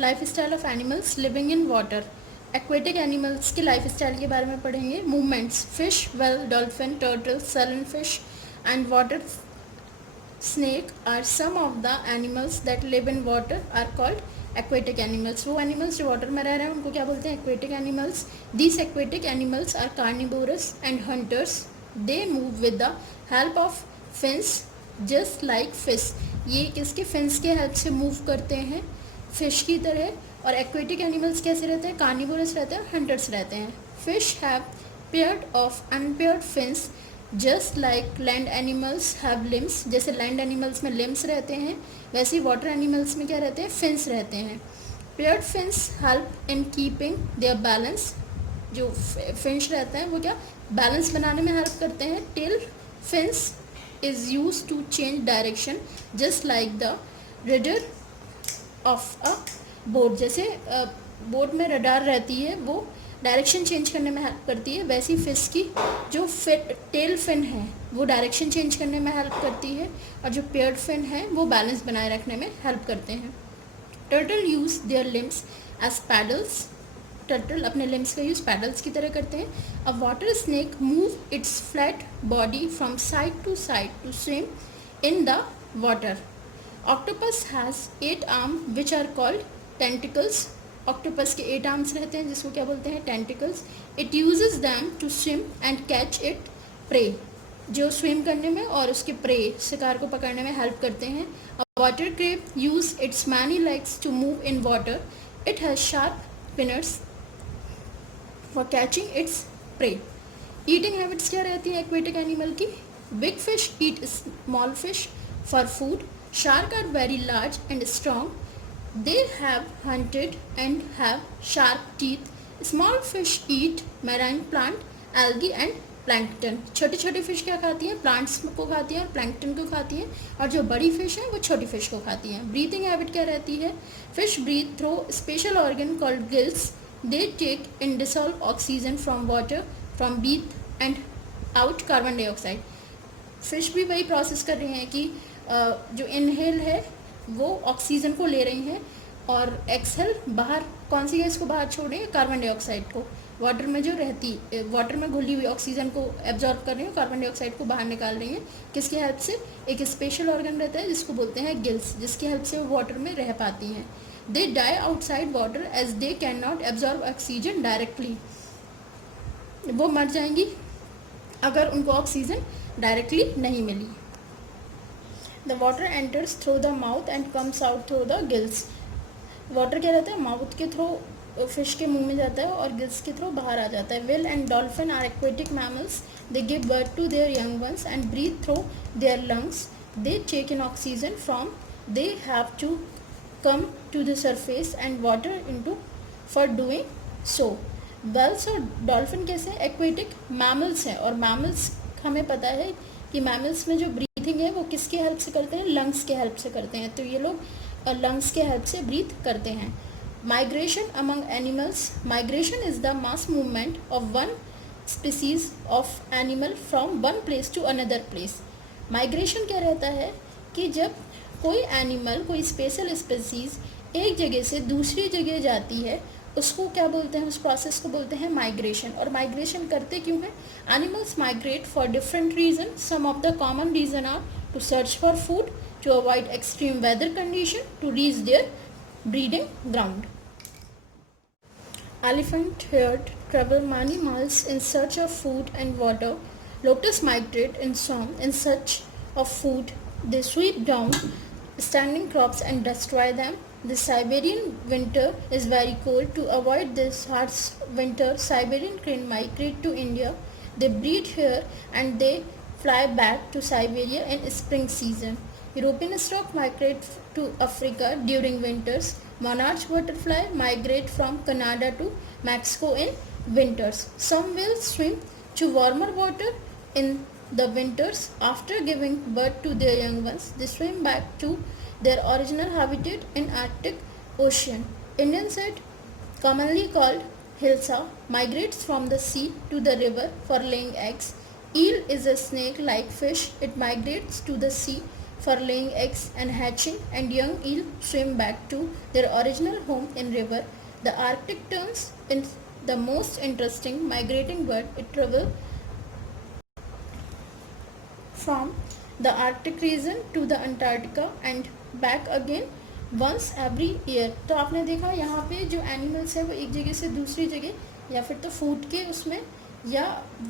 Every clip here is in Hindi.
Life style of animals living in water. Aquatic animals के लाइफ स्टाइल के बारे में पढ़ेंगे। Movements, fish, whale, dolphin, turtle, salmon fish and water snake are some of the animals that live in water are called aquatic animals। वो animals जो water में रह रहे हैं उनको क्या बोलते हैं? aquatic animals। These aquatic animals are carnivorous and hunters। They move with the help of fins just like fish। ये किसके fins के help से move करते हैं? fish की तरह। और aquatic animals कैसे रहते हैं? carnivorous रहते हैं, hunters रहते हैं। fish have paired of unpaired fins just like land animals have limbs. जैसे लैंड एनिमल्स में लिम्स रहते हैं वैसे ही वाटर एनिमल्स में क्या रहते हैं? फिन्स रहते हैं। Paired fins help in keeping their balance. जो फिंच रहता है वो क्या बैलेंस बनाने में हेल्प करते हैं। Tail fins is use to change direction just like the radar of a boat. जैसे बोट में रडार रहती है वो डायरेक्शन चेंज करने में हेल्प करती है, वैसी फिश की जो टेल फिन है वो डायरेक्शन चेंज करने में हेल्प करती है और जो पेयर्ड फिन है वो बैलेंस बनाए रखने में हेल्प करते हैं। Turtle use their limbs as paddles. Turtle अपने लिम्स का यूज़ पैडल्स की तरह करते हैं। A water snake move its flat body from side to swim in the water. Octopus has 8 arm which are called tentacles. Octopus के 8 आर्म्स रहते हैं जिसको क्या बोलते हैं? Tentacles. It uses them to swim and catch it prey. जो स्विम करने में और उसके प्रे शिकार को पकड़ने में हेल्प करते हैं। A water crab use its many legs to move in water. It has sharp pincers for catching its prey. Eating habits क्या रहती हैं एक्वेटिक एनिमल की? Big fish eat small fish for food. Shark are very large and strong. They have hunted and have sharp teeth। Small fish eat marine plant, algae and plankton। छोटी छोटी फिश क्या खाती हैं? प्लांट्स को खाती हैं और प्लैंकटन को खाती हैं, और जो बड़ी फिश है वो छोटी फिश को खाती हैं। ब्रीथिंग हैबिट क्या रहती है? Fish breathe through special organ called gills. They take in dissolve oxygen from water from breathe and out carbon dioxide. Fish भी वही प्रोसेस कर रही हैं कि जो इनहेल है वो ऑक्सीजन को ले रही हैं और एक्सहेल बाहर कौन सी गैस को बाहर छोड़ रही है? कार्बन डाइऑक्साइड को। वाटर में जो रहती वाटर में घुली हुई ऑक्सीजन को एब्जॉर्ब कर रही हैं, कार्बन डाइऑक्साइड को बाहर निकाल रही हैं। किसकी हेल्प से? एक स्पेशल ऑर्गन रहता है जिसको बोलते हैं गिल्स, जिसकी हेल्प से वो वाटर में रह पाती हैं। They die outside water as they can not absorb oxygen directly. वो मर जाएंगी अगर उनको ऑक्सीजन डायरेक्टली नहीं मिली। The water enters through the mouth and comes out through the gills। Water क्या रहता है? माउथ के थ्रू फिश के मुंह में जाता है और गिल्स के थ्रू बाहर आ जाता है। Whale and dolphin are aquatic mammals. They give birth to their young ones and breathe through their lungs. They take in oxygen from they have to come to the surface and water into for doing so. Whales और डॉल्फिन कैसे? एक्वेटिक मैमल्स हैं, और मैमल्स हमें पता है कि मैमल्स में जो ब्रीथिंग है वो किसके हेल्प से करते हैं? लंग्स के हेल्प से करते हैं। तो ये लोग लंग्स के हेल्प से ब्रीथ करते हैं। Migration among animals. Migration is the mass movement of one species of animal from one place to another place. Migration क्या रहता है कि जब कोई एनिमल, कोई स्पेशल स्पीसीज एक जगह से दूसरी जगह जाती है उसको क्या बोलते हैं? उस प्रोसेस को बोलते हैं माइग्रेशन। और माइग्रेशन करते क्यों हैं? Animals migrate for different reason. Some of the common reason are to search for food, to avoid extreme weather condition, to reach their breeding ground. Elephant herd travel many miles in search of food and water. Lotus migrate in song in search of food. They sweep down standing crops and destroy them. The Siberian winter is very cold. To avoid this harsh winter, Siberian crane migrate to India. They breed here and they fly back to Siberia in spring season. European stork migrate to Africa during winters. Monarch butterfly migrate from Canada to Mexico in winters. Some will swim to warmer water in the winters. After giving birth to their young ones, they swim back to their original habitat in Arctic Ocean. Indian set, commonly called hilsa, migrates from the sea to the river for laying eggs. Eel is a snake-like fish. It migrates to the sea for laying eggs and hatching, and young eel swim back to their original home in river. The Arctic turns in the most interesting migrating bird. It travels from the Arctic region to the Antarctica and back again once every year. तो आपने देखा यहाँ पे जो एनिमल्स है वो एक जगह से दूसरी जगह या फिर तो फूड के उसमें या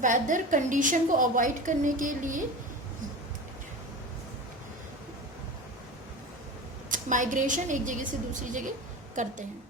वेदर कंडीशन को अवॉइड करने के लिए माइग्रेशन एक जगह से दूसरी जगह करते हैं.